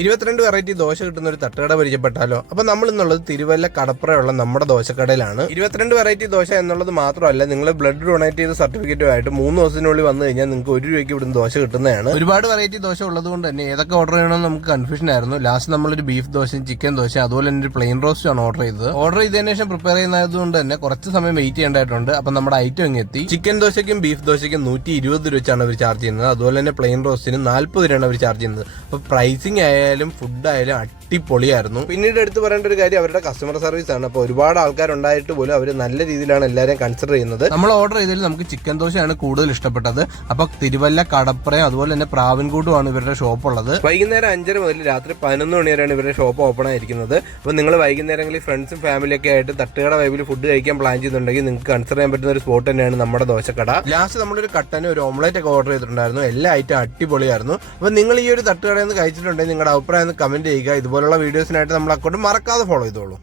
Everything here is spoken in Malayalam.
22 വെറൈറ്റി ദോശ കിട്ടുന്ന ഒരു തട്ടുകട പരിചയപ്പെട്ടാലോ? അപ്പൊ നമ്മൾ ഇന്നുള്ളത് തിരുവല്ല കടപ്പുറയുള്ള നമ്മുടെ ദോശക്കടയിലാണ്. 22 വെറൈറ്റി ദോശ എന്നുള്ളത് മാത്രമല്ല, നിങ്ങൾ ബ്ലഡ് ഡൊണേറ്റ് ചെയ്ത സർട്ടിഫിക്കറ്റുമായിട്ട് 3 ദിവസത്തിനുള്ളിൽ വന്നു കഴിഞ്ഞാൽ നിങ്ങൾക്ക് 1 രൂപയ്ക്ക് ഇവിടുന്ന് ദോശ കിട്ടുന്നതാണ്. ഒരുപാട് വെറൈറ്റി ദോശ ഉള്ളത് കൊണ്ട് തന്നെ ഏതൊക്കെ ഓർഡർ ചെയ്യണമെന്ന് നമുക്ക് കൺഫ്യൂഷൻ ആയിരുന്നു. ലാസ്റ്റ് നമ്മളൊരു ബീഫ് ദോശയും ചിക്കൻ ദോശ അതുപോലെ തന്നെ ഒരു പ്ലെയിൻ റോസ്റ്റ് ആണ് ഓർഡർ ചെയ്തത്. ഓർഡർ ചെയ്തതിനു ശേഷം പ്രിപ്പയർ ചെയ്യുന്നതുകൊണ്ട് തന്നെ കുറച്ച് സമയം വെയിറ്റ് ചെയ്യേണ്ടതായിട്ടുണ്ട്. അപ്പൊ നമ്മുടെ ഐറ്റം ഇങ്ങ് എത്തി. ചിക്കൻ ദോശയ്ക്കും ബീഫ് ദോശയ്ക്കും 120 രൂപ വെച്ചാണ് അവർ ചാർജ് ചെയ്യുന്നത്. അതുപോലെ തന്നെ പ്ലെയിൻ റോസ്റ്റിന് 40 രൂപയാണ് അവർ ചാർജ് ചെയ്യുന്നത്. അപ്പൊ പ്രൈസിംഗ് ആയാലും ഫുഡ് ആയാലും അടിപൊളിയായിരുന്നു. പിന്നീട് എടുത്ത് പറയേണ്ട ഒരു കാര്യം അവരുടെ കസ്റ്റമർ സർവീസ് ആണ്. അപ്പോൾ ഒരുപാട് ആൾക്കാരുണ്ടായിട്ട് പോലും അവർ നല്ല രീതിയിലാണ് എല്ലാവരെയും കൺസിഡർ ചെയ്യുന്നത്. നമ്മൾ ഓർഡർ ചെയ്തതിൽ നമുക്ക് ചിക്കൻ ദോശയാണ് കൂടുതൽ ഇഷ്ടപ്പെട്ടത്. അപ്പൊ തിരുവല്ല കടപ്പുറയും അതുപോലെ തന്നെ പ്രാവൻകൂട്ടുമാണ് ഇവരുടെ ഷോപ്പ് ഉള്ളത്. വൈകുന്നേരം 5:30 മുതൽ രാത്രി 11 മണി വരെയാണ് ഇവരുടെ ഷോപ്പ് ഓപ്പൺ ആയിരിക്കുന്നത്. അപ്പോൾ നിങ്ങൾ വൈകുന്നേരങ്ങളിൽ ഫ്രണ്ട്സും ഫാമിലിയൊക്കെ ആയിട്ട് തട്ടുകട വൈബിൽ ഫുഡ് കഴിക്കാൻ പ്ലാൻ ചെയ്യുന്നുണ്ടെങ്കിൽ നിങ്ങൾക്ക് കൺസിഡർ ചെയ്യാൻ പറ്റുന്ന ഒരു സ്പോട്ട് തന്നെയാണ് നമ്മുടെ ദോശക്കട. ലാസ്റ്റ് നമ്മളൊരു കട്ടനും ഒരു ഓംലേറ്റ് ഒക്കെ ഓർഡർ ചെയ്തിട്ടുണ്ടായിരുന്നു. എല്ലാ ഐറ്റം അടിപൊളിയായിരുന്നു. അപ്പോൾ നിങ്ങൾ ഈ ഒരു തട്ടുകടയിൽ നിന്ന് കഴിച്ചിട്ടുണ്ടെങ്കിൽ നിങ്ങളുടെ അഭിപ്രായം കമന്റ് ചെയ്യുക. ഇതുപോലുള്ള വീഡിയോസിനായിട്ട് നമ്മൾ അക്കൗണ്ട് മറക്കാതെ ഫോളോ ചെയ്തോളൂ.